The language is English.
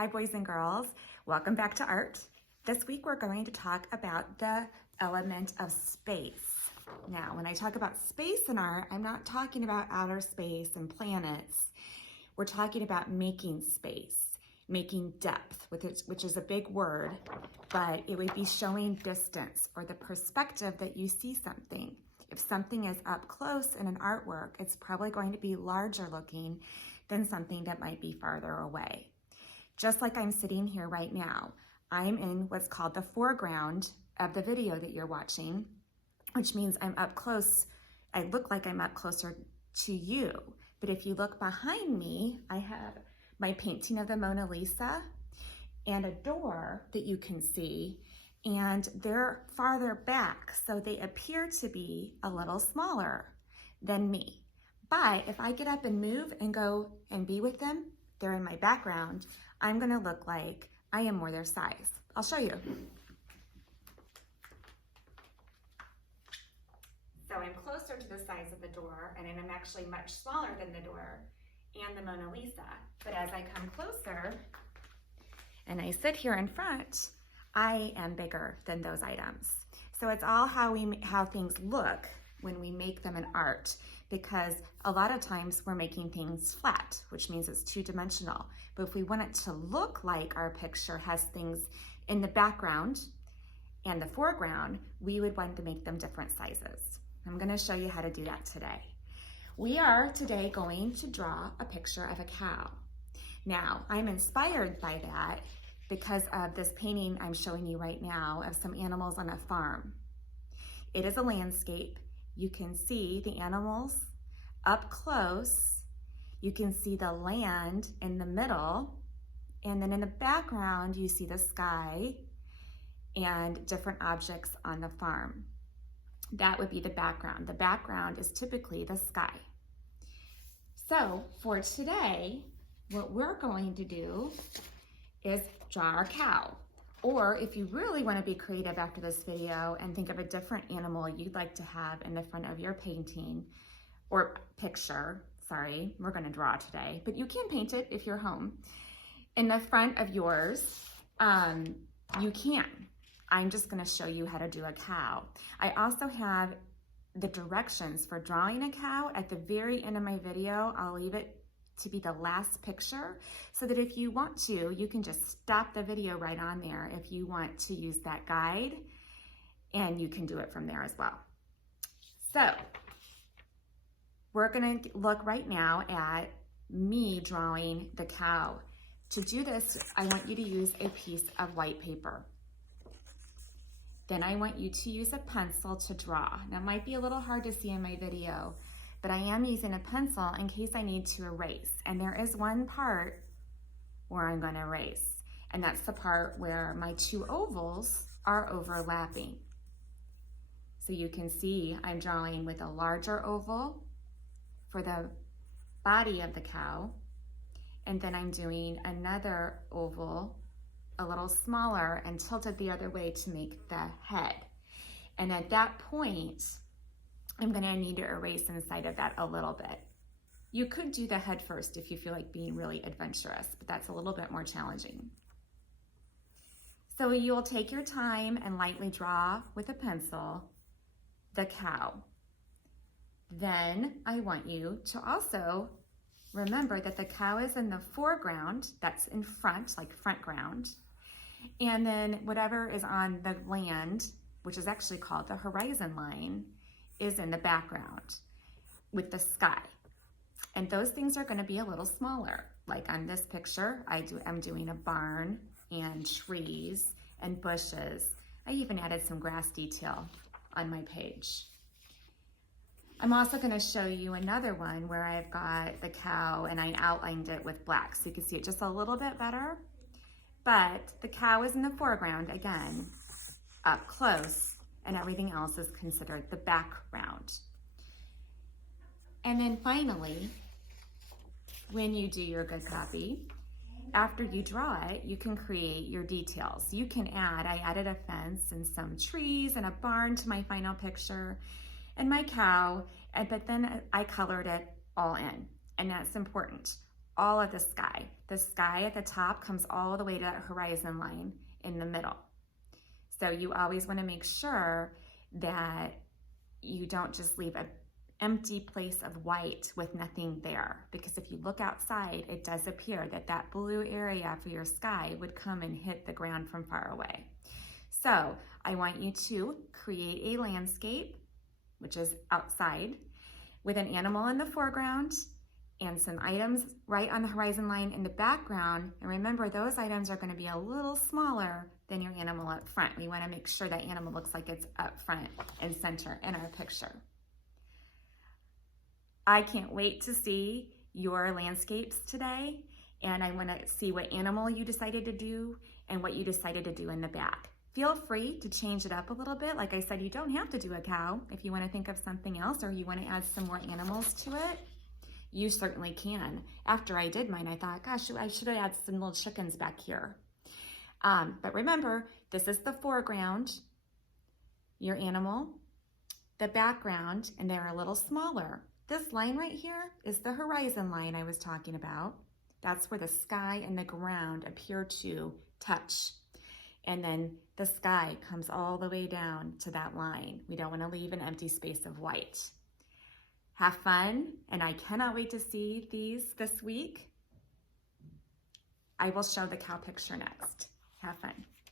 Hi boys and girls, welcome back to art. This week we're going to talk about the element of space. Now, when I talk about space in art, I'm not talking about outer space and planets. We're talking about making space, making depth, which is a big word, but it would be showing distance or the perspective that you see something. If something is up close in an artwork, it's probably going to be larger looking than something that might be farther away. Just like I'm sitting here right now, I'm in what's called the foreground of the video that you're watching, which means I'm up close. I look like I'm up closer to you. But if you look behind me, I have my painting of the Mona Lisa and a door that you can see, and they're farther back, so they appear to be a little smaller than me. But if I get up and move and go and be with them, they're in my background, I'm gonna look like I am more their size. I'll show you. So I'm closer to the size of the door, and I'm actually much smaller than the door and the Mona Lisa. But as I come closer and I sit here in front, I am bigger than those items. So it's all how things look when we make them in art, because a lot of times we're making things flat, which means it's two-dimensional. But if we want it to look like our picture has things in the background and the foreground, we would want to make them different sizes. I'm going to show you how to do that today. We are today going to draw a picture of a cow. Now, I'm inspired by that because of this painting I'm showing you right now of some animals on a farm. It is a landscape. You can see the animals up close. You can see the land in the middle. And then in the background, you see the sky and different objects on the farm. That would be the background. The background is typically the sky. So for today, what we're going to do is draw our cow. Or if you really want to be creative after this video and think of a different animal you'd like to have in the front of your painting or picture, sorry, we're going to draw today, but you can paint it if you're home. In the front of yours, you can. I'm just going to show you how to do a cow. I also have the directions for drawing a cow at the very end of my video. I'll leave it to be the last picture so that if you want to, you can just stop the video right on there if you want to use that guide, and you can do it from there as well. So we're going to look right now at me drawing the cow. To do this, I want you to use a piece of white paper. Then I want you to use a pencil to draw. Now it might be a little hard to see in my video, but I am using a pencil in case I need to erase. And there is one part where I'm going to erase, and that's the part where my two ovals are overlapping. So you can see I'm drawing with a larger oval for the body of the cow, and then I'm doing another oval a little smaller and tilted the other way to make the head. And at that point, I'm going to need to erase inside of that a little bit. You could do the head first if you feel like being really adventurous, but that's a little bit more challenging. So you'll take your time and lightly draw with a pencil the cow. Then I want you to also remember that the cow is in the foreground, that's in front, like front ground. And then whatever is on the land, which is actually called the horizon line, is in the background with the sky. And those things are going to be a little smaller. Like on this picture, I'm doing a barn and trees and bushes. I even added some grass detail on my page. I'm also going to show you another one where I've got the cow and I outlined it with black so you can see it just a little bit better. But the cow is in the foreground, again, up close, and everything else is considered the background. And then finally, when you do your good copy, after you draw it, you can create your details. You can I added a fence and some trees and a barn to my final picture and my cow, but then I colored it all in, and that's important. all of the sky. The sky at the top comes all the way to that horizon line in the middle. So you always want to make sure that you don't just leave an empty place of white with nothing there, because if you look outside, it does appear that that blue area for your sky would come and hit the ground from far away. So I want you to create a landscape, which is outside, with an animal in the foreground and some items right on the horizon line in the background. And remember, those items are going to be a little smaller than your animal up front. We want to make sure that animal looks like it's up front and center in our picture. I can't wait to see your landscapes today, and I want to see what animal you decided to do and what you decided to do in the back. Feel free to change it up a little bit. Like I said, you don't have to do a cow. If you want to think of something else or you want to add some more animals to it, you certainly can. After I did mine, I thought, gosh, I should have added some little chickens back here. But remember, this is the foreground, your animal, the background, and they're a little smaller. This line right here is the horizon line I was talking about. That's where the sky and the ground appear to touch. And then the sky comes all the way down to that line. We don't want to leave an empty space of white. Have fun, and I cannot wait to see these this week. I will show the cow picture next. Have fun.